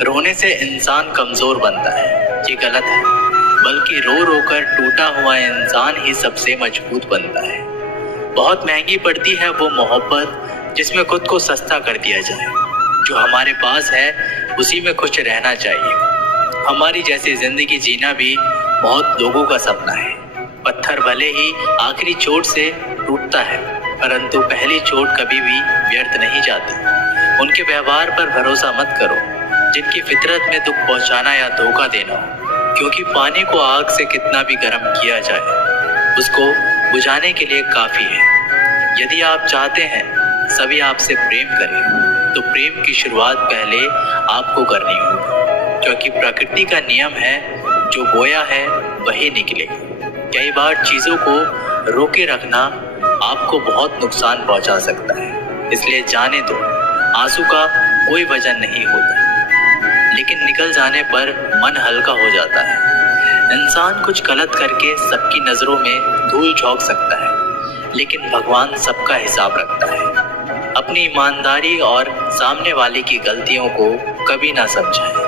रोने से इंसान कमजोर बनता है, ये गलत है। बल्कि रो रो कर टूटा हुआ इंसान ही सबसे मजबूत बनता है। बहुत महंगी पड़ती है वो मोहब्बत जिसमें खुद को सस्ता कर दिया जाए। जो हमारे पास है उसी में खुश रहना चाहिए। हमारी जैसी जिंदगी जीना भी बहुत लोगों का सपना है। पत्थर भले ही आखिरी चोट से टूटता है, परंतु पहली चोट कभी भी व्यर्थ नहीं जाती। उनके व्यवहार पर भरोसा मत करो जिनकी फितरत में दुख पहुंचाना या धोखा देना हो, क्योंकि पानी को आग से कितना भी गर्म किया जाए उसको बुझाने के लिए काफी है। यदि आप चाहते हैं सभी आपसे प्रेम करें तो प्रेम की शुरुआत पहले आपको करनी होगी, क्योंकि प्रकृति का नियम है जो बोया है वही निकलेगा। कई बार चीजों को रोके रखना आपको बहुत नुकसान पहुंचा सकता है, इसलिए जाने दो। आंसू का कोई वजन नहीं होता, लेकिन निकल जाने पर मन हल्का हो जाता है। इंसान कुछ गलत करके सबकी नजरों में धूल झोंक सकता है, लेकिन भगवान सबका हिसाब रखता है। अपनी ईमानदारी और सामने वाले की गलतियों को कभी ना समझाएं।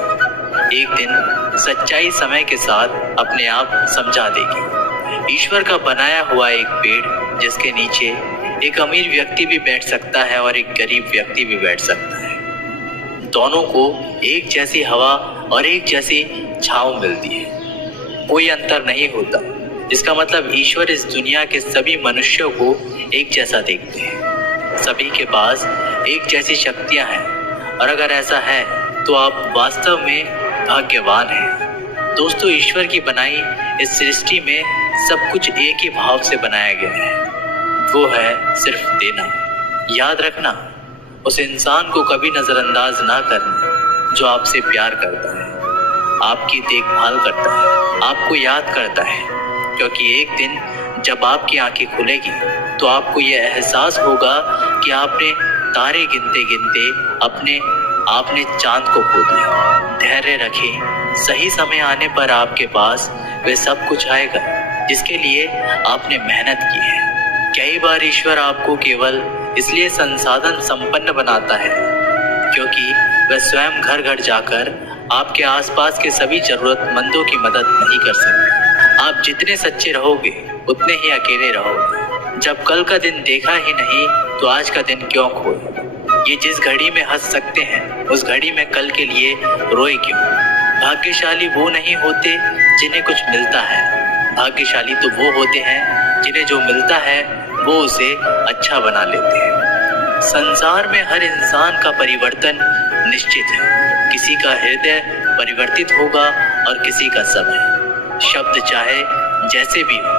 एक दिन सच्चाई समय के साथ अपने आप समझा देगी। ईश्वर का बनाया हुआ एक पेड़ जिसके नीचे एक अमीर व्यक्ति भी बैठ सकता है और एक गरीब व्यक्ति भी बैठ सकता है। दोनों को एक जैसी हवा और एक जैसी छांव मिलती है, कोई अंतर नहीं होता। इसका मतलब ईश्वर इस दुनिया के सभी मनुष्यों को एक जैसा देखते हैं। सभी के पास एक जैसी शक्तियां हैं, और अगर ऐसा है तो आप वास्तव में भाग्यवान हैं। दोस्तों, ईश्वर की बनाई इस सृष्टि में सब कुछ एक ही भाव से बनाया गया है, वो है सिर्फ देना। याद रखना, उस इंसान को कभी नजरअंदाज ना करना जो आपसे प्यार करता है, आपकी देखभाल करता है, आपको याद करता है। क्योंकि एक दिन जब आपकी आंखें खुलेगी तो आपको यह एहसास होगा कि आपने तारे गिनते गिनते आपने चांद को खो दिया। धैर्य रखें, सही समय आने पर आपके पास वे सब कुछ आएगा जिसके लिए आपने मेहनत की है। कई बार ईश्वर आपको केवल इसलिए संसाधन संपन्न बनाता है क्योंकि वह स्वयं घर घर जाकर आपके आसपास के सभी जरूरतमंदों की मदद नहीं कर सकता। आप जितने सच्चे रहोगे उतने ही अकेले रहोगे। जब कल का दिन देखा ही नहीं तो आज का दिन क्यों खोए। ये जिस घड़ी में हंस सकते हैं उस घड़ी में कल के लिए रोए क्यों। भाग्यशाली वो नहीं होते जिन्हें कुछ मिलता है, भाग्यशाली तो वो होते हैं जिन्हें जो मिलता है वो उसे अच्छा बना लेते हैं। संसार में हर इंसान का परिवर्तन निश्चित है। किसी का हृदय परिवर्तित होगा और किसी का समय। शब्द चाहे जैसे भी हो,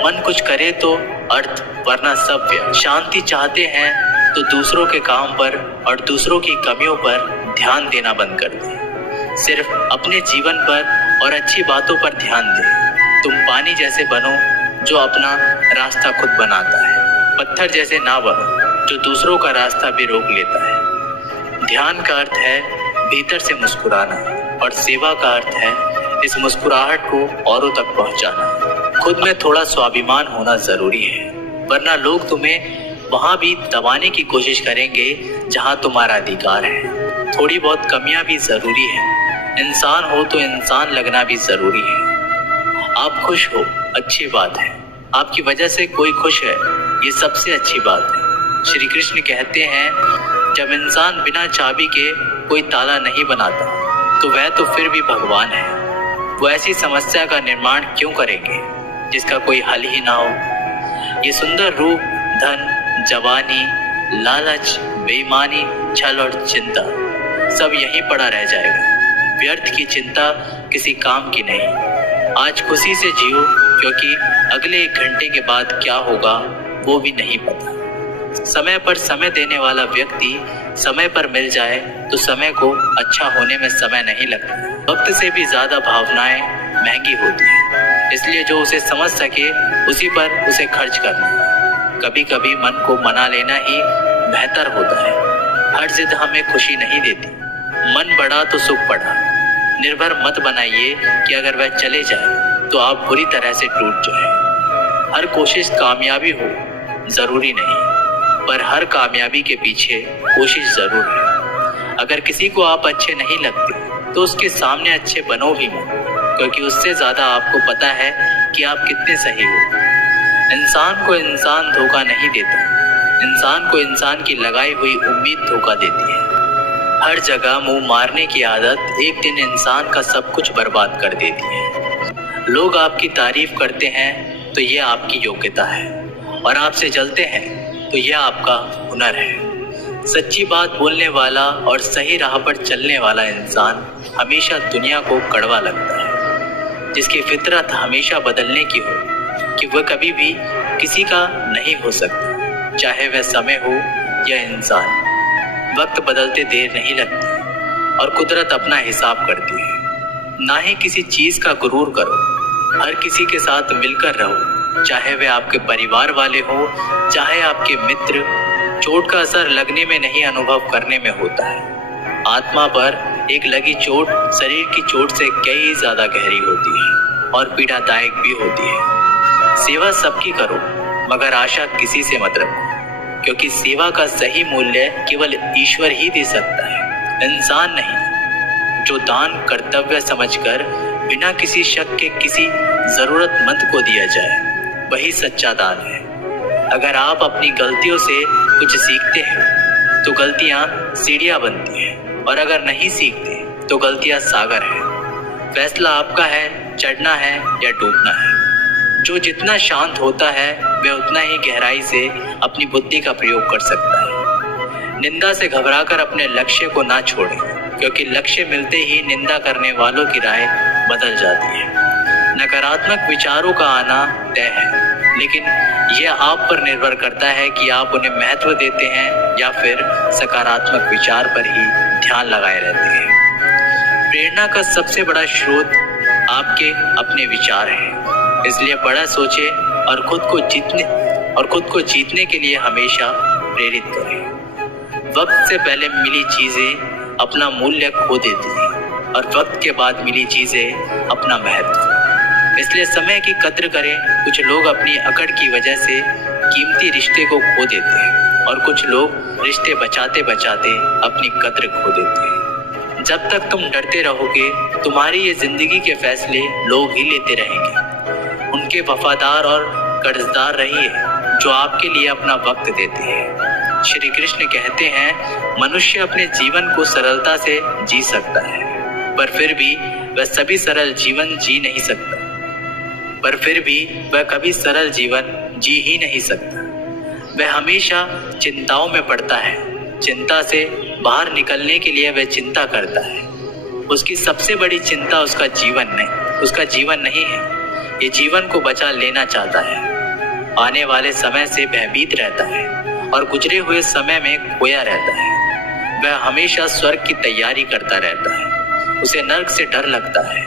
मन कुछ करे तो अर्थ, वरना सभ्य। शांति चाहते हैं तो दूसरों के काम पर और दूसरों की कमियों पर ध्यान देना बंद कर दें। सिर्फ अपने जीवन पर और अच्छी बातों पर ध्यान दें। तुम पानी जैसे बनो जो अपना रास्ता खुद बनाता है, पत्थर जैसे ना बनो जो दूसरों का रास्ता भी रोक लेता है। ध्यान का अर्थ है भीतर से मुस्कुराना, और सेवा का अर्थ है इस मुस्कुराहट को औरों तक पहुंचाना। खुद में थोड़ा स्वाभिमान होना जरूरी है, वरना लोग तुम्हें वहां भी दबाने की कोशिश करेंगे जहां तुम्हारा अधिकार है। थोड़ी बहुत कमियां भी जरूरी है। इंसान हो तो इंसान लगना भी जरूरी है। आप खुश हो, अच्छी बात है। आपकी वजह से कोई खुश है, ये सबसे अच्छी बात है। श्री कृष्ण कहते हैं, जब इंसान बिना चाबी के कोई ताला नहीं बनाता तो वह तो फिर भी भगवान है। वो ऐसी समस्या का निर्माण क्यों करेंगे जिसका कोई हल ही ना हो। ये सुंदर रूप, धन, जवानी, लालच, बेईमानी, छल और चिंता सब यहीं पड़ा रह जाएगा। व्यर्थ की चिंता किसी काम की नहीं। आज खुशी से जियो, क्योंकि अगले 1 घंटे के बाद क्या होगा वो भी नहीं पता। समय पर समय देने वाला व्यक्ति समय पर मिल जाए तो समय को अच्छा होने में समय नहीं लगता। वक्त से भी ज्यादा भावनाएं महंगी होती हैं, इसलिए जो उसे समझ सके उसी पर उसे खर्च करना। कभी कभी मन को मना लेना ही बेहतर होता है। हर जिद हमें खुशी नहीं देती। मन बढ़ा तो सुख बढ़ा। निर्भर मत बनाइए कि अगर वह चले जाए तो आप बुरी तरह से टूट जाए। हर कोशिश कामयाबी हो जरूरी नहीं, पर हर कामयाबी के पीछे कोशिश जरूर है। अगर किसी को आप अच्छे नहीं लगते तो उसके सामने अच्छे बनो भी मत, क्योंकि उससे ज्यादा आपको पता है कि आप कितने सही हो। इंसान को इंसान धोखा नहीं देता, इंसान को इंसान की लगाई हुई उम्मीद धोखा देती है। हर जगह मुंह मारने की आदत एक दिन इंसान का सब कुछ बर्बाद कर देती है। लोग आपकी तारीफ करते हैं तो ये आपकी योग्यता है, और आपसे जलते हैं तो यह आपका हुनर है। सच्ची बात बोलने वाला और सही राह पर चलने वाला इंसान हमेशा दुनिया को कड़वा लगता है। जिसकी फितरत हमेशा बदलने की हो कि वह कभी भी किसी का नहीं हो सकता, चाहे वह समय हो या इंसान। वक्त बदलते देर नहीं लगती और कुदरत अपना हिसाब करती है। ना ही किसी चीज का गुरूर करो, हर किसी के साथ मिलकर रहो, चाहे वे आपके परिवार वाले हो, चाहे आपके मित्र। चोट का असर लगने में नहीं, अनुभव करने में होता है। आत्मा पर एक लगी चोट शरीर की चोट से कई ज्यादा गहरी होती है और पीड़ादायक भी होती है। सेवा सबकी करो, मगर आशा किसी से मत रखो, क्योंकि सेवा का सही मूल्य केवल ईश्वर ही दे सकता है, इंसान नहीं। जो दान कर्तव्य समझकर बिना किसी शक के किसी जरूरतमंद को दिया जाए, वही सच्चा दान है। अगर आप अपनी गलतियों से कुछ सीखते हैं तो गलतियां सीढ़ियां बनती हैं, और अगर नहीं सीखते तो गलतियां सागर है। फैसला आपका है, चढ़ना है या डूबना है। जो जितना शांत होता है वह उतना ही गहराई से अपनी बुद्धि का प्रयोग कर सकता है। निंदा से घबराकर अपने लक्ष्य को ना छोड़ें, क्योंकि लक्ष्य मिलते ही निंदा करने वालों की राय बदल जाती है। नकारात्मक विचारों का आना तय है, लेकिन यह आप पर निर्भर करता है कि आप उन्हें महत्व देते हैं या फिर सकारात्मक विचार पर ही ध्यान लगाए रहते हैं। प्रेरणा का सबसे बड़ा स्रोत आपके अपने विचार हैं, इसलिए बड़ा सोचें और खुद को जीतने के लिए हमेशा प्रेरित करें। वक्त से पहले मिली चीजें अपना मूल्य खो देती हैं, और वक्त के बाद मिली चीजें अपना महत्व। इसलिए समय की कद्र करें। कुछ लोग अपनी अकड़ की वजह से कीमती रिश्ते को खो देते हैं, और कुछ लोग रिश्ते बचाते बचाते अपनी कद्र खो देते हैं। जब तक तुम डरते रहोगे, तुम्हारी ये जिंदगी के फैसले लोग ही लेते रहेंगे। उनके वफादार और कर्जदार रहिए जो आपके लिए अपना वक्त देते हैं। श्री कृष्ण कहते हैं, मनुष्य अपने जीवन को सरलता से जी सकता है, पर फिर भी वह कभी सरल जीवन जी ही नहीं सकता। वह हमेशा चिंताओं में पड़ता है। चिंता से बाहर निकलने के लिए वह चिंता करता है। उसकी सबसे बड़ी चिंता उसका जीवन नहीं है। ये जीवन को बचा लेना चाहता है। आने वाले समय से भयभीत रहता है और गुजरे हुए समय में खोया रहता है। वह हमेशा स्वर्ग की तैयारी करता रहता है। उसे नर्क से डर लगता है।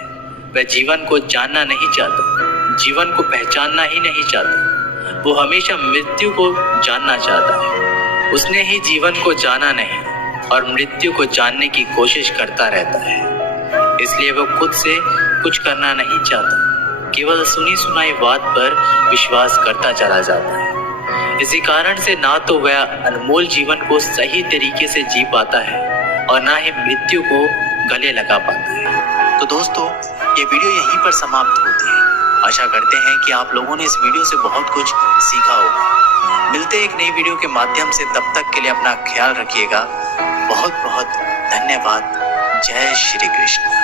वह जीवन को जानना नहीं चाहता, जीवन को पहचानना ही नहीं चाहता। वो हमेशा मृत्यु को जानना चाहता है। उसने ही जीवन को जाना नहीं और मृत्यु को जानने की कोशिश करता रहता है। इसलिए वो खुद से कुछ करना नहीं चाहता, केवल सुनी सुनाई बात पर विश्वास करता चला जाता है। इसी कारण से ना तो वह अनमोल जीवन को सही तरीके से जी पाता है और ना ही मृत्यु को गले लगा पाता है। तो दोस्तों, ये वीडियो यहीं पर समाप्त होती है। आशा करते हैं कि आप लोगों ने इस वीडियो से बहुत कुछ सीखा होगा। मिलते हैं एक नई वीडियो के माध्यम से, तब तक के लिए अपना ख्याल रखिएगा। बहुत बहुत धन्यवाद। जय श्री कृष्ण।